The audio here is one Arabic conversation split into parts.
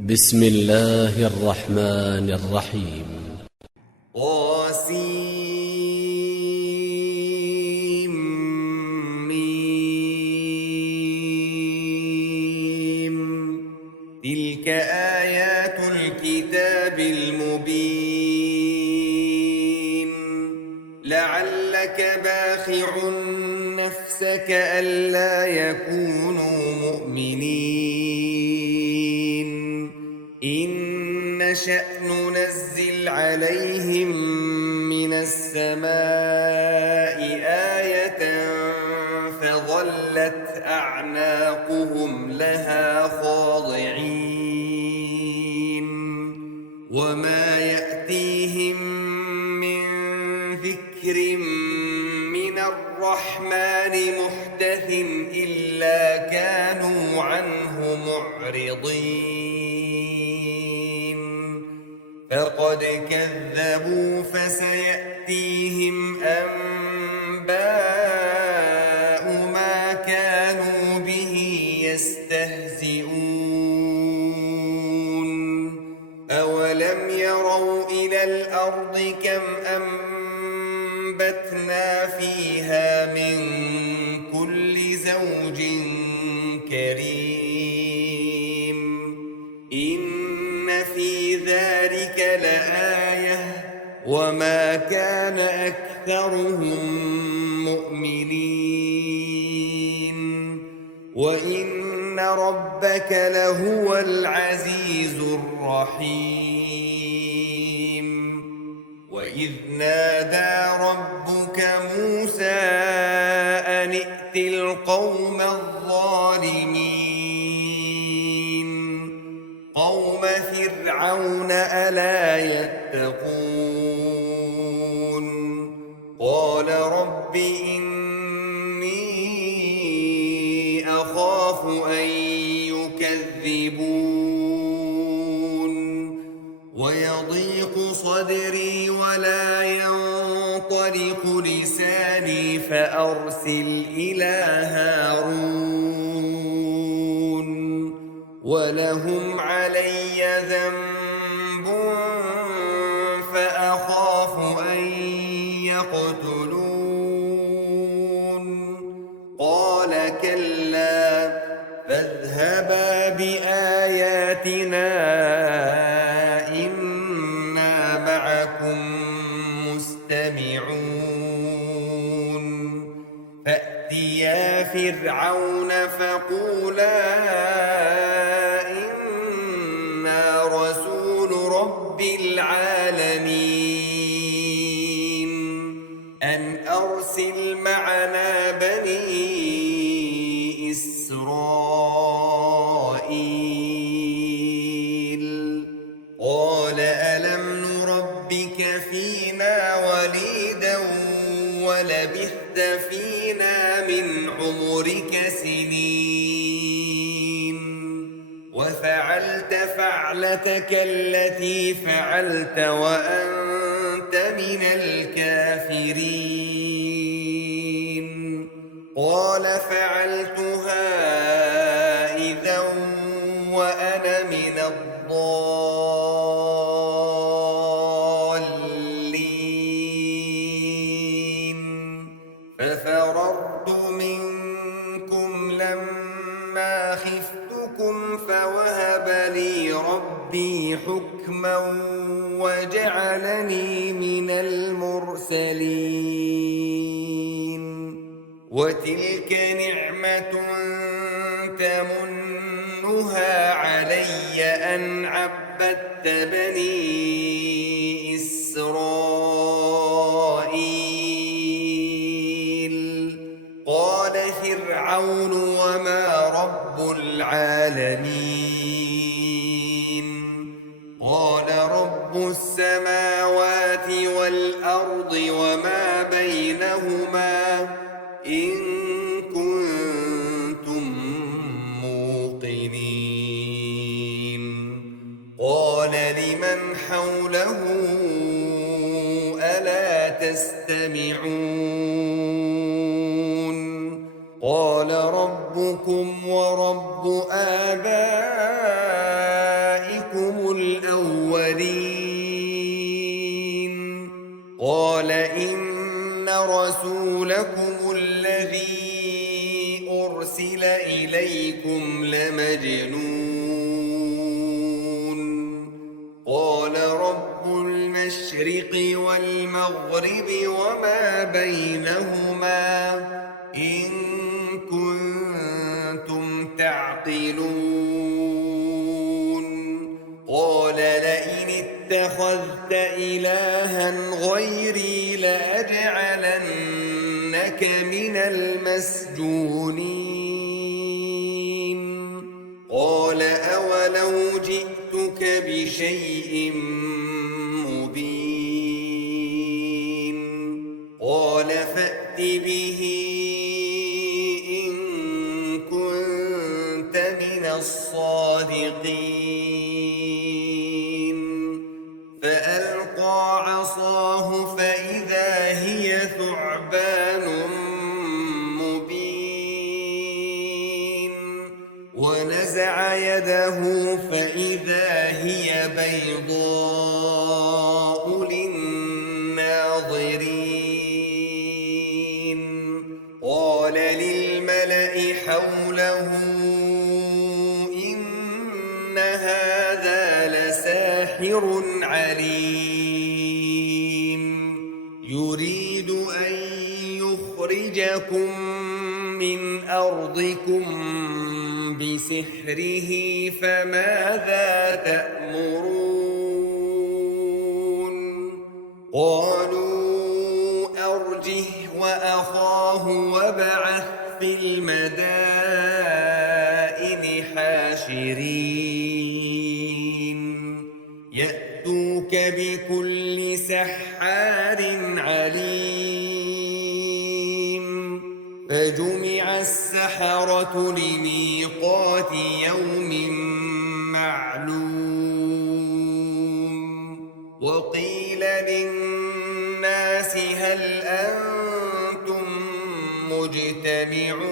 بسم الله الرحمن الرحيم. طاسيم. تلك آيات الكتاب المبين. لعلك باخع نفسك ألا يكونوا مؤمنين إن نشأ ننزل عليهم من السماء آية فظلت أعناقهم لها خاضعين وما يأتيهم من ذكر من الرحمن محدث إلا كانوا عنه معرضين فقد كذبوا فسيأتيهم أنباء ما كانوا به يستهزئون أولم يروا إلى الأرض كم أنبتنا فيها من كل زوج كريم إن في ذلك لآية وما كان أكثرهم مؤمنين وإن ربك لهو العزيز الرحيم وإذ نادى ربك موسى أن ائت القوم الظالمين قوم فرعون ألا يتقون قال رب إني أخاف أن يكذبون ويضيق صدري ولا ينطلق لساني فأرسل إلى هارون ولهم علي ذنب فأخاف أن يقتلون قال كلا فاذهبا بآياتنا إنا معكم مستمعون فأتيا فرعون فقولا إنا رسول رب العالمين أن أرسل معنا بني إسرائيل قال ألم نربك فينا وليدا ولبثت فينا من عمرك سنين وفعلت فعلتك التي فعلت وأنت من الكافرين قال فعلتها إذا وأنا من الضالين ففررت منكم لما خفتكم فوهب لي ربي حكما وجعلني من المرسلين وتلك نعمة تمنها علي أن عبدت بني إسرائيل قال فرعون وما رب العالمين قال رب السماوات والأرض وما بينهما إن كنتم موقنين قال لمن حوله ألا تستمعون قال ربكم ورب آبائكم قال إن رسولكم الذي أرسل إليكم لمجنون قال رب المشرق والمغرب وما بينهما إن كنتم تعقلون قال لئن اتخذت إلها غيري لأجعلنك من المسجونين قال أولو جئتك بشيء مبين قال فأت به إن كنت من الصادقين فألقى عصاه فإذا هي ثعبان مبين ونزع يده فإذا هي بيضاء للناظرين قال للملأ حوله إن هذا لساحر عليم يريد أن يخرجكم من أرضكم بسحره فماذا تأمرون قالوا أرجه وأخاه وابعث في المدائن حاشرين يأتوك بكل سحار عليم فجمع السحرة لميقات يوم معلوم وقيل للناس هل أنتم مجتمعون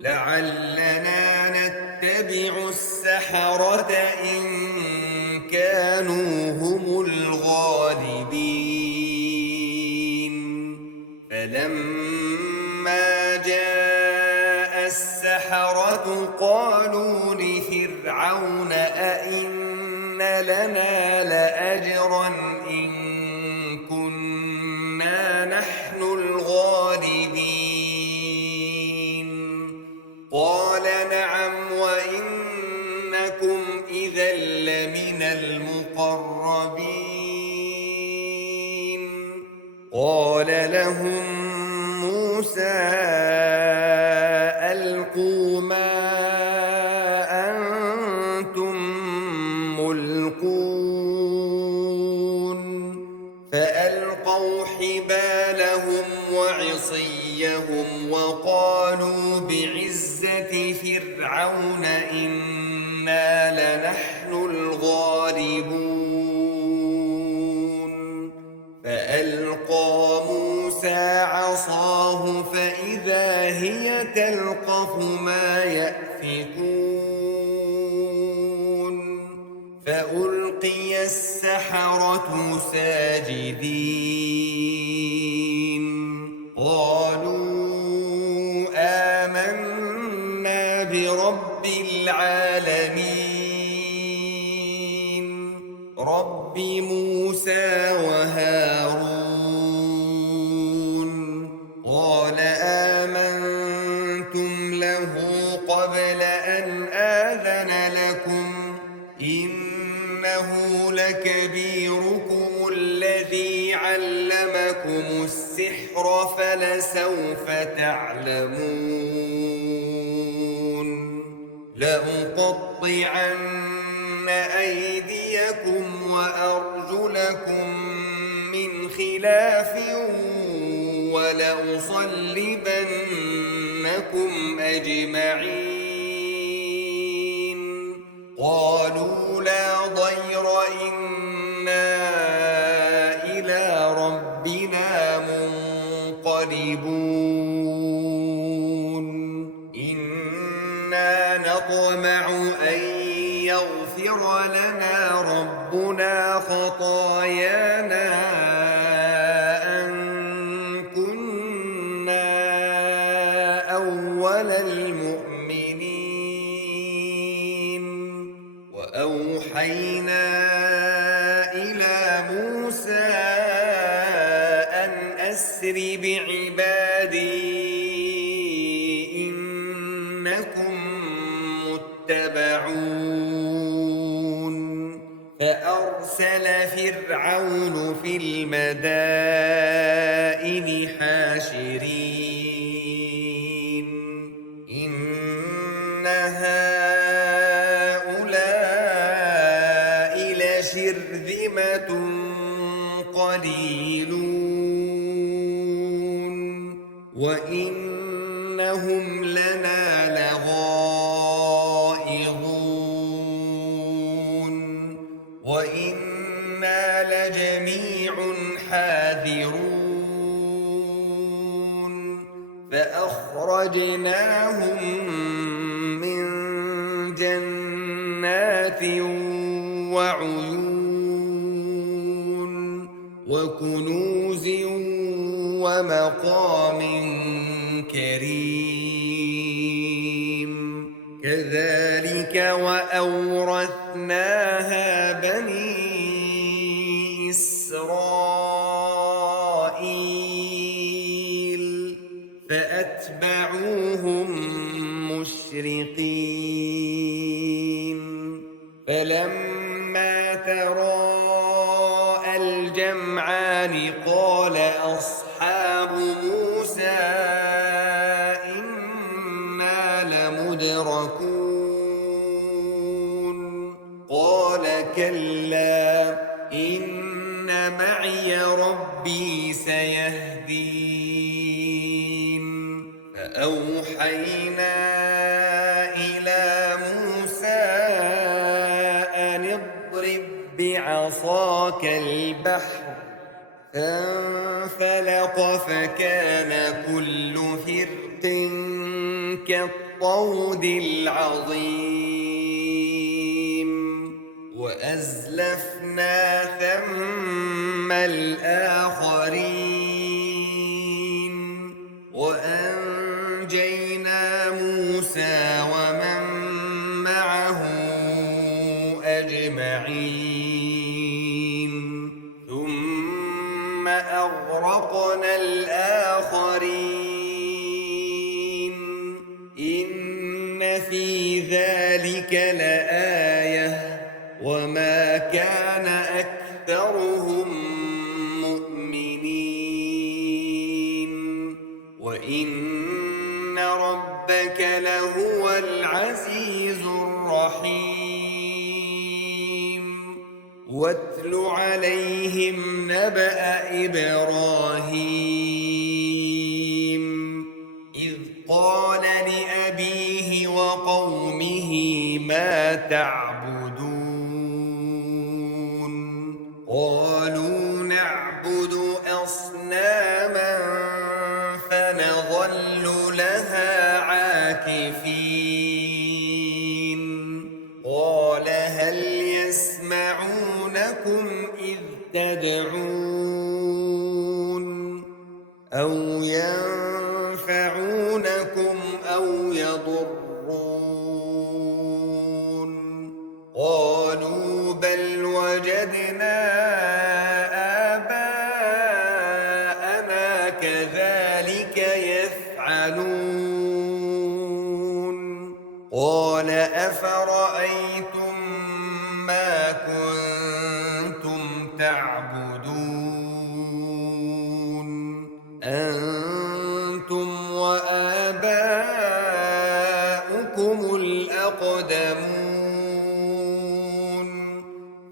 لعلنا نتبع السحرة إن كانوا هم الغالبين فلما جاء السحرة قالوا لفرعون أئن لنا لأجرا إن كنا نحن الغالبين قال نعم وإنكم إذا لمن المقربين قال لهم موسى ألقوا ما أنتم ملقون فألقوا حبالهم وعصيهم وقالوا بعزة فرعون إنا لنحن الغالبون فألقى موسى عصاه فإذا هي تلقف ما يأفكون فألقي السحرة ساجدين قالوا آمنا برب العالمين رب موسى وهارون قال آمنتم له قبل أن آذن لكم إنه لكبيركم الذي علمكم السحر فلسوف تعلمون لأقطعن أيديكم وأرجلكم من خلاف ولأصلبنكم أجمعين قالوا لا ضير إنا إلى ربنا منقلبون إنا نطمع أن يغفر ليغفر لنا ربنا خطايانا أن كنا أول المؤمنين. وأوحينا إلى موسى أن أسر بعبادي إنكم متبعون. فأرسل فرعون في المدائن حاشرين إن هؤلاء لشرذمة قليلون وإنهم لنا لغائظون وإنا لجميع حاذرون. فأخرجناهم من جنات وعيون وكنوز ومقام كريم. كذلك وأورثناها بني إسرائيل فأتبعوهم مشرقين. فلما تراءى الجمعان قال أصحاب موسى إنا لمدركون. قال كلا إن معي ربي سيهدين. فأوحينا إلى موسى أن اضرب بعصاك البحر فانفلق فكان كل فرق كالطود العظيم. وأزلفنا ثم الآخرين وأنجينا موسى ومن معه أجمعين ثم أغرقنا الآخرين. إن في ذلك لآية وما كان أكثرهم مؤمنين وإن ربك لهو العزيز الرحيم. واتل عليهم نبأ إبراهيم إذ قال لأبيه وقومه ما تعبدون. قالوا نعبد أصناما فنظل لها عاكفين. قال هل يسمعونكم إذ تدعون أو ينفعونكم أو يضرون؟ قالوا بل وجدنا آباءنا كذلك يفعلون. قال أفرأيتم ما كنتم تعبدون أنتم وآباؤكم الأقدمون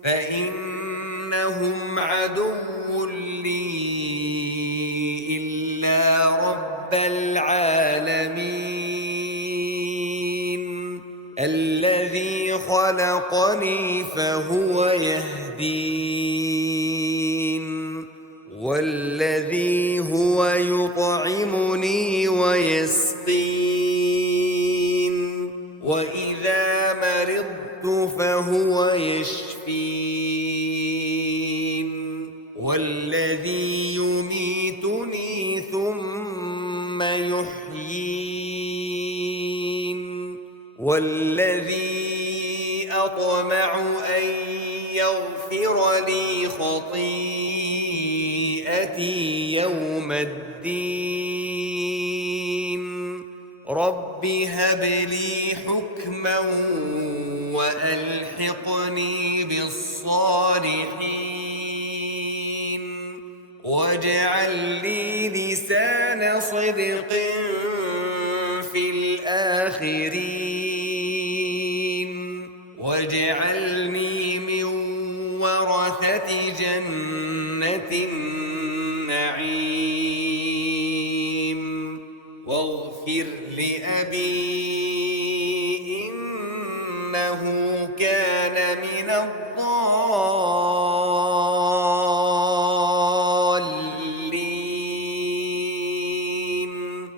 فإنهم عدو لي إلا رب العالمين الذي خلقني فهو يهدين والذي هو يطعمني ويسقين وإذا مرضت فهو يشفين والذي يميتني ثم يحيين والذي أطمع أن يغفر لي خطيئتي يوم الدين رب هب لي حكما وألحقني بالصالحين واجعل لي لسان صدق في الآخرين واجعلني من ورثة جنة النعيم واغفر لأبي إنه كان من الضالين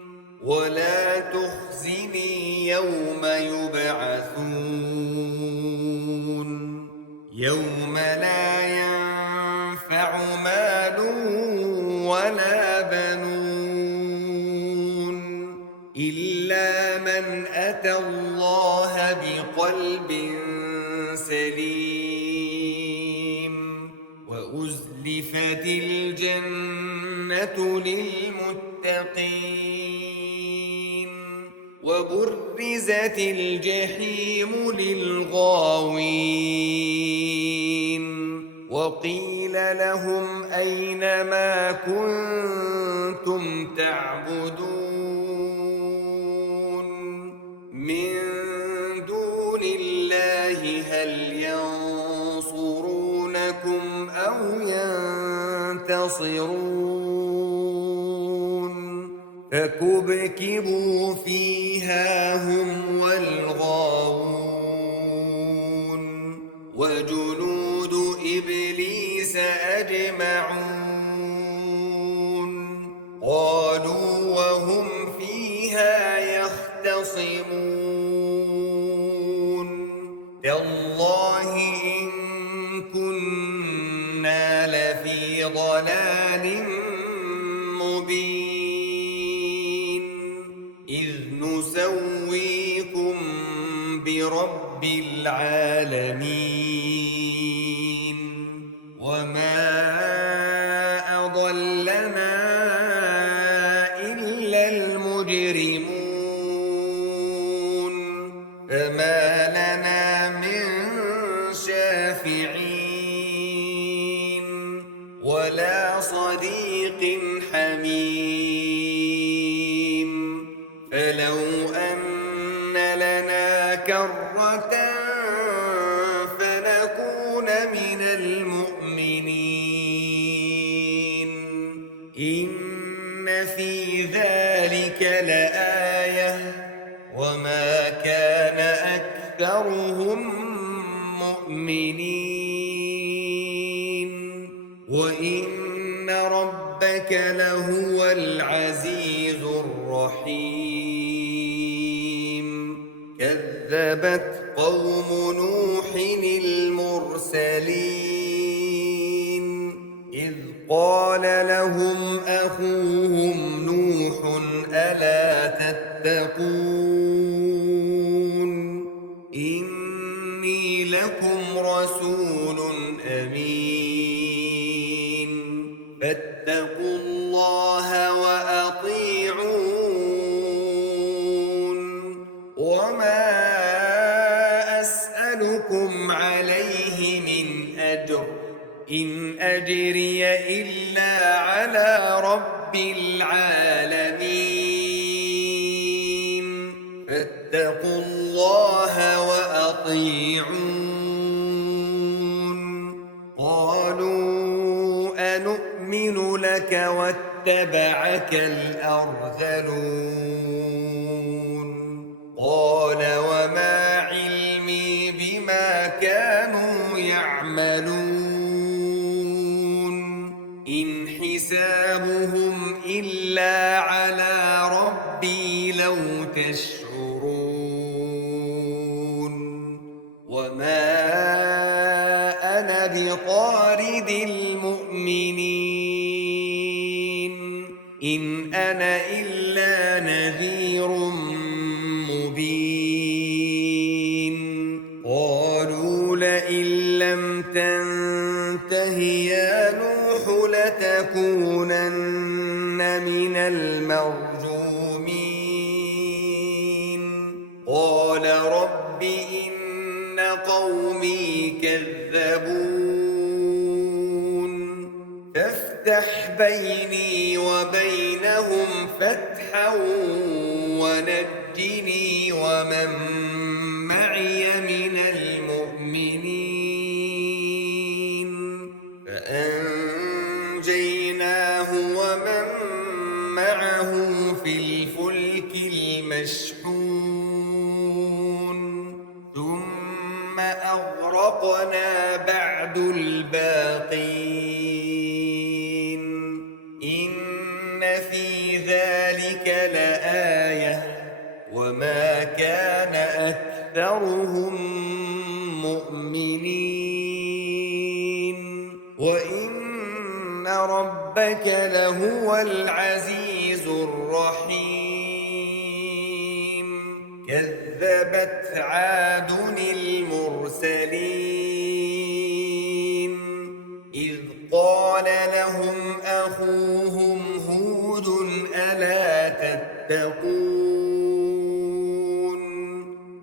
ولا تخزني يوم يبعثون يوم لا ينفع مال ولا بنون إلا من أتى الله بقلب سليم وأزلفت الجنة للمتقين وبرزت الجحيم للغاوين وقيل لهم أين ما كنتم تعبدون من دون الله هل ينصرونكم أو ينتصرون فكبكبوا فيها هم والغاوون وجنود إبليس أجمعون قالوا وهم فيها يختصمون تالله إن كنا لفي ضلال مبين إذ نسويكم برب العالمين وما أضلنا إلا المجرمون فما لنا من شافعين ولا صديق حميم فلو أن لنا كرة فنكون من المؤمنين إن في ذلك لآية وما كان أكثرهم مؤمنين وإن ربك لهو العزيز الرحيم كذبت قوم نوح المرسلين إذ قال لهم أخوهم نوح ألا تتقون إني لكم رسول أمين فاتقوا الله وأطيعون وما أسألكم عليه من أجر إن أجري إلا على رب العالمين فاتقوا الله وأطيعون قالوا أنؤمن لك واتبعك الأرذلون قال وما علمي بما كانوا يعملون إن حسابهم إلا على ربي لو تشعرون وما أنا بطارد المؤمنين إن أنا إلا نذير مبين قالوا لئن لم تنته يا نوح لتكونن من المرجومين قال رب إن قومي كذبون فافتح بيني وبينهم فتحا ونجني ومن معي من المؤمنين فأنجيناه ومن معه في الفلك المشحون ثم أغرقنا بعد الباقين إن في ذلك لآية وما كان أكثرهم مؤمنين وإن ربك لهو العزيز الرحيم كذبت عاد المرسلين إذ قال لهم أخوهم هود ألا تتقون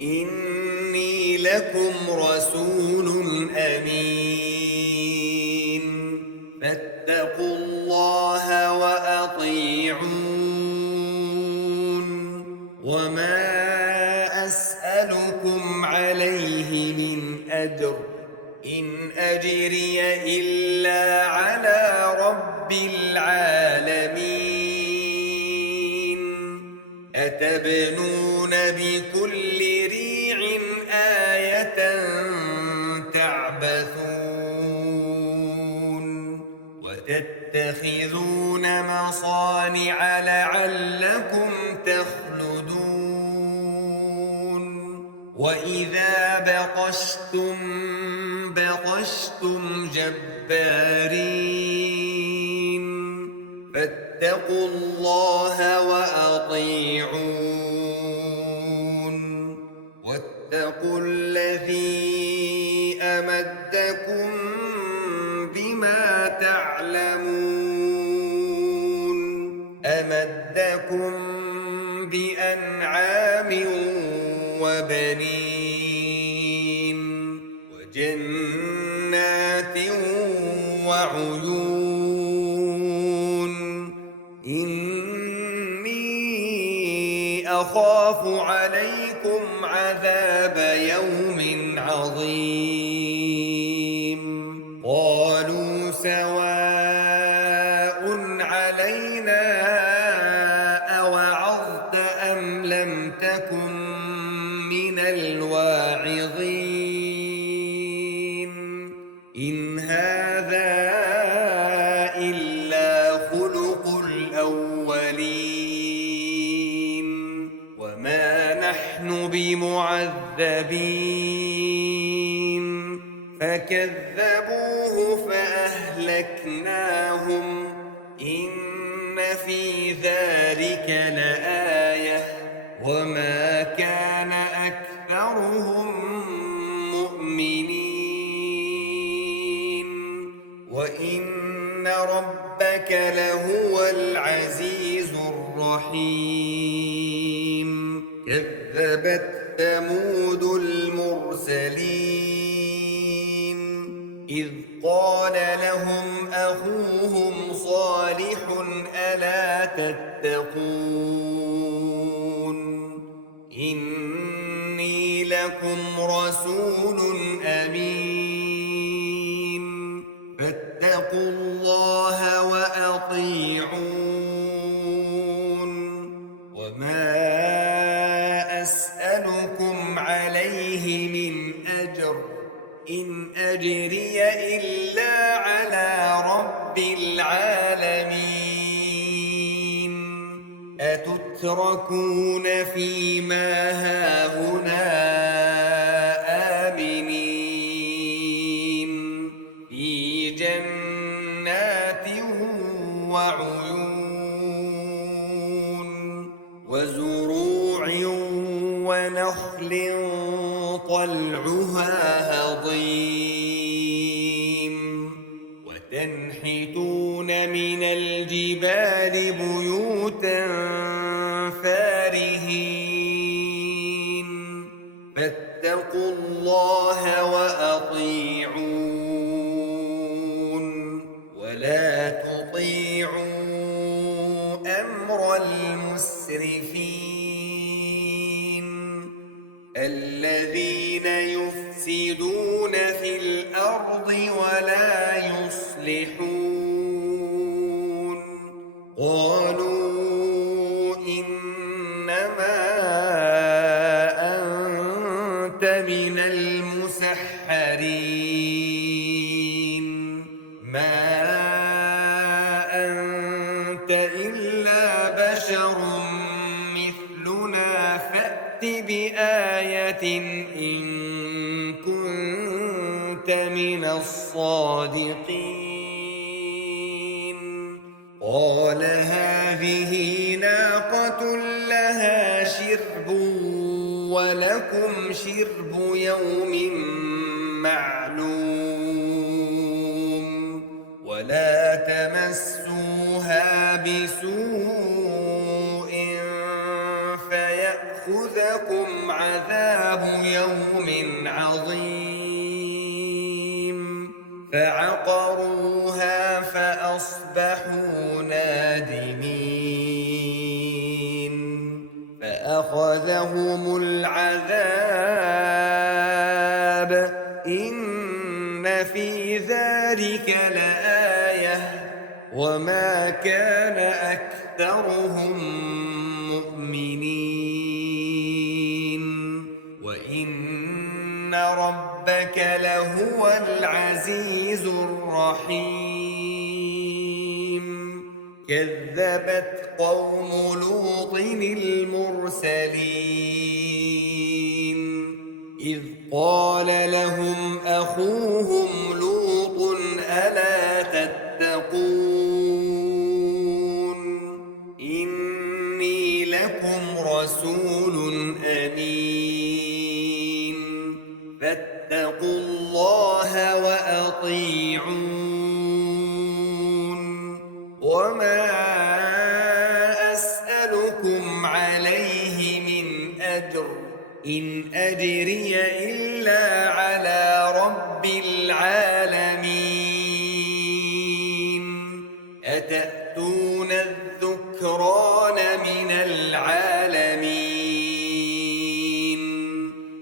إني لكم رسول أمين فاتقوا الله وأطيعون وما أسألكم عليه من أجر إن أجري إلا على رب العالمين أتبنون بكل ريع آية تعبثون وتتخذون مصانع لعلكم تخلدون وإذا بطشتم جبارين فاتقوا الله وأطيعون واتقوا الذي أمدكم بما تعلمون أمدكم بأنعام وبنين وجنات وعيون إني أخاف عليكم عذاب يوم عظيم قالوا سواء علينا أوعظت أم لم تكن من الواعظين إن هذا إلا خلق الأولين وما نحن بمعذبين فكذبوه فأهلكناهم إن في ذلك لآية وما كان أكثرهم مؤمنين وإن ربك لهو العزيز الرحيم كذبت ثمود المرسلين إذ قال لهم أخوهم صالح ألا تتقون إني لكم رسول أمين فاتقوا الله وأطيعون وما أسألكم عليه من أجر إن أجري إلا على رب العالمين أتتركون فيما هاهنا آمنين طلعها هضيم وتنحتون من الجبال بيوتا فارهين فاتقوا الله وأطيعون ولا تطيعوا أمر المسرفين الذين يفسدون في الأرض ولا يصلحون قالوا إنما أنت من المسحرين ما أنت إلا بشر مثلنا فأت بآية إن كنت من الصادقين قال هذه ناقة لها شرب ولكم شرب يوم معلوم ولا تمسوها بسوء فيأخذكم عذاب يوم عظيم فعقروها فأصبحوا نادمين فأخذهم العذاب إن في ذلك لآية وما كان أكثرهم مؤمنين وإن ربك لهو العزيز الرحيم كذبت قوم لوط المرسلين إذ قال لهم أخوهم لوط ألا تتقون إني لكم رسول أمين فاتقوا الله وأطيعون وما أسألكم عليه من أجر إن أجري إلا على رب العالمين أتأتون الذكران من العالمين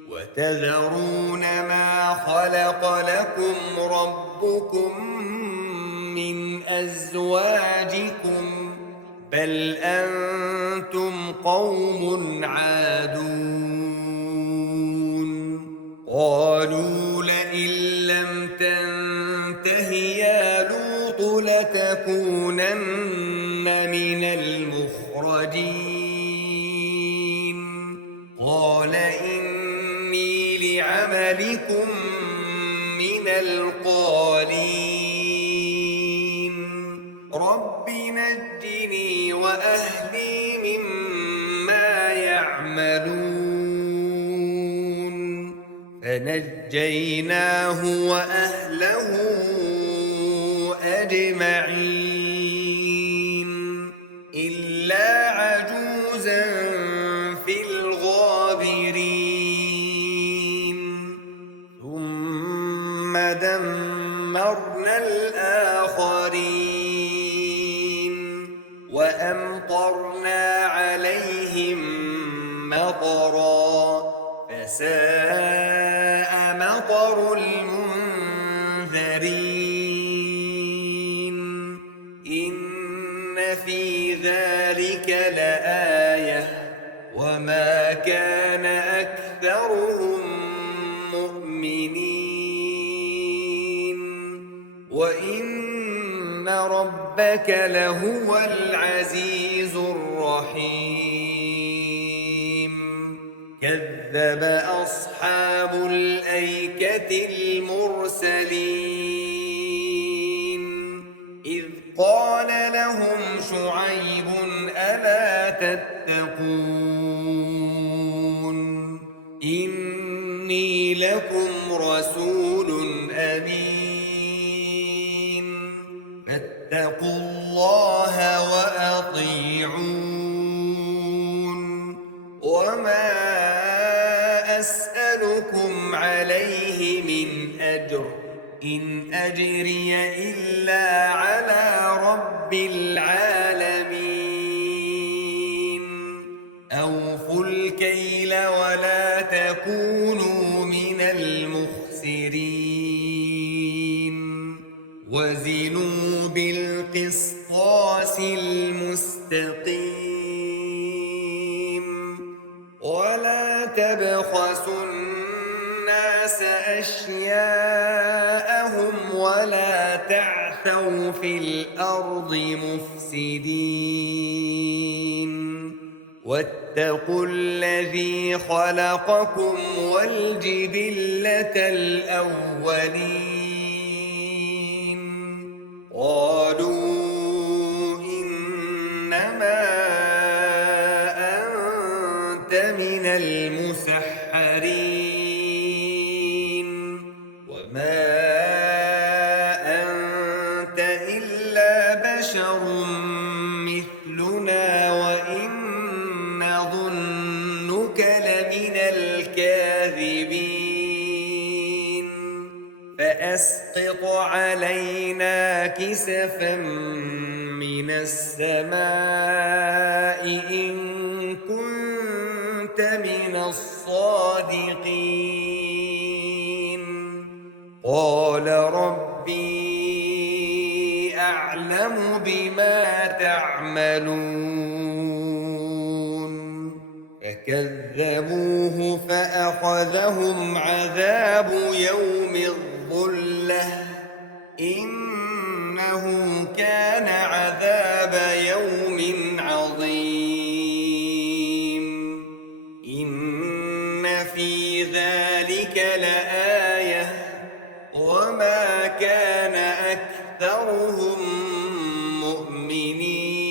وتذرون ما خلق لكم ربكم من أزواجكم بل أنتم قوم عادون قالوا لئن لم تنته يا لوط لتكونن من المخرجين قال إني لعملكم من القالين رب نجني وأهلي مما يعملون فنجيناه وأهله أجمعين إلا عجوزا في الغابرين ثم دمرنا الآخرين وأمطرنا عليهم مطرا فساء مطر المنذرين إن في ذلك لآية وما كان أكثرهم مؤمنين وإن ربك لهو العزيز الرحيم كذب أصحاب الأيكة المرسلين إذ قال لهم شعيب ألا تتقون إني لكم لكم رسول أمين فاتقوا الله وأطيعون وما أسألكم عليه من أجر إن أجري إلا على رب العالمين أوفوا الكيل ولا تكونوا من المخسرين وزنوا بالقسطاس المستقيم ولا تبخسوا الناس أشياءهم ولا تعثوا في الأرض مفسدين واتقوا الذي خلقكم والجبلة الأولين قالوا إنما أنت من المسحرين وما أنت إلا بشر مثلنا وإن نظنك لمن الكاذبين فأسقط علينا كسفا من السماء إن كنت من الصادقين قال ربي أعلم بما تعملون فكذبوه فأخذهم عذاب يوم الظلة إنه كان عذاب يوم عظيم إن في ذلك لآية وما كان أكثرهم مؤمنين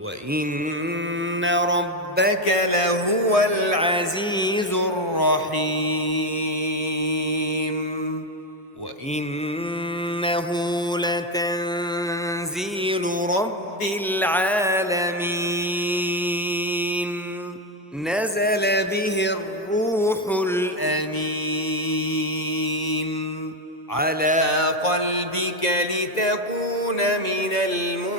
وإن ربك لهو العزيز الرحيم وإنه لتنزيل رب العالمين نزل به الروح الأمين على قلبك لتكون من المنذرين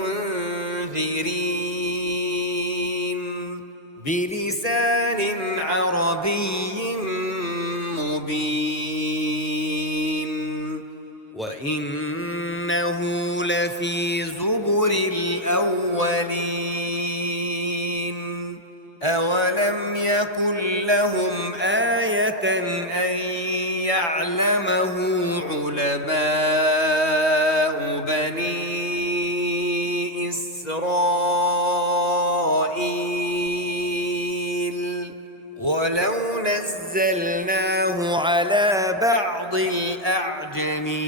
بلسان عربي مبين وإنه لفي زبر الأولين أولم يكن لهم آية أن يعلمه علماء بني إسرائيل ولو نزلناه على بعض الأعجمين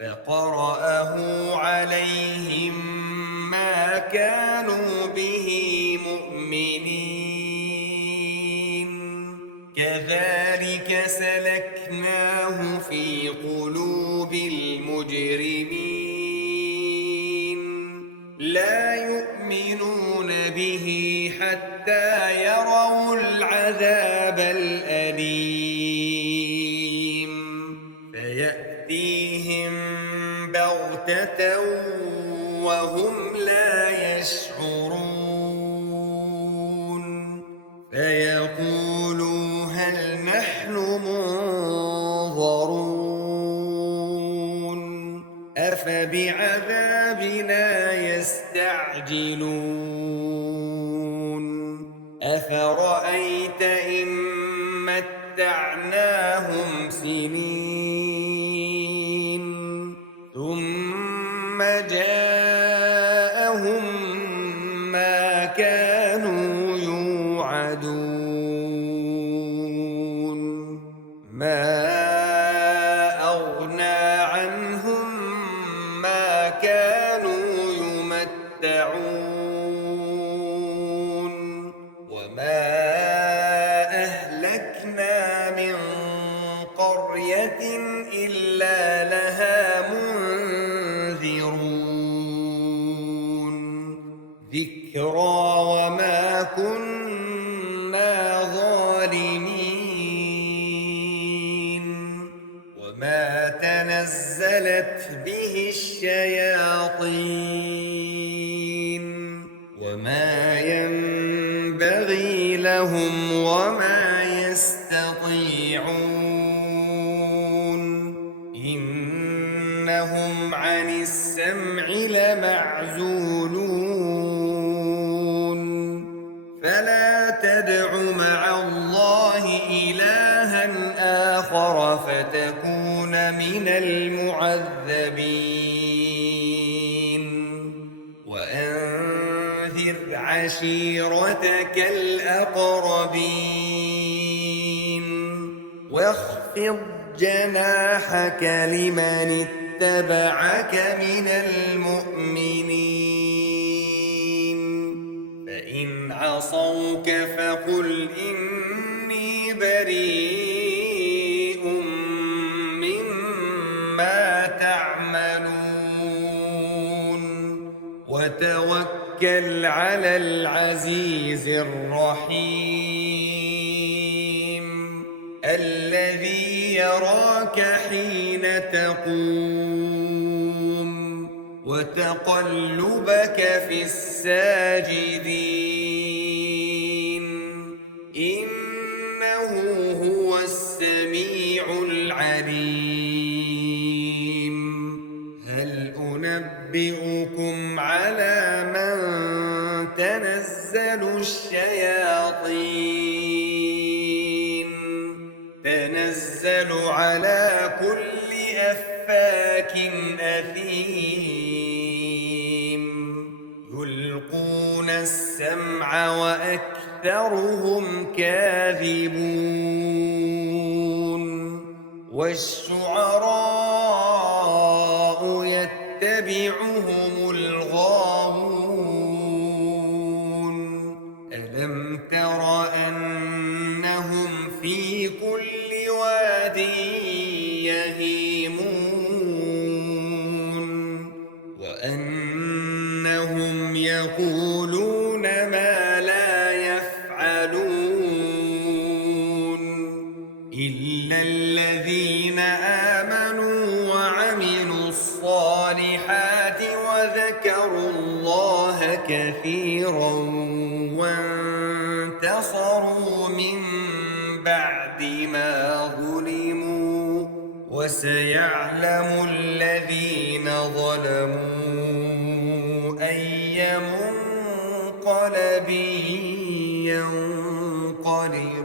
فقرأه عليهم ما كانوا به مؤمنين كذلك سلكناه في قلوب المجرمين لا يؤمنون به حتى يروا العذاب الأليم فيأتيهم بغتة وهم لا يشعرون فيقولوا هل نحن منظرون أفبعذابنا يستعجلون أفرأيت إن متعناهم سنين ثم جاءهم ما كانوا يوعدون ما أغنى عنهم ما كانوا يمتعون وما نزلت به الشياطين وما ينبغي لهم وما يستطيعون إنهم عن السمع لمعزولون فلا تدع مع الله إلها آخر فتكون من المعذبين وأنذر عشيرتك الأقربين واخفض جناحك لمن اتبعك من المؤمنين فإن عصوك فقل إني بريء مما تعملون وتوكل على العزيز الرحيم الذي يراك حين تقوم وتقلبك في الساجدين إنه هو السميع العليم هل أنبئكم على من تنزل الشياطين تنزل على كل أفاك أثيم يلقون السمع وأكثرهم كاذبون والشعراء يتبعهم الغاوون ألم تر أنهم في كل واد يهيمون وأنهم يقولون ما لا يفعلون إلا الذين آمنوا وعملوا الصالحات وذكروا الله كثيرا وانتصروا من بعد ما ظلموا وسيعلم الذين ظلموا أي منقلب ينقلبون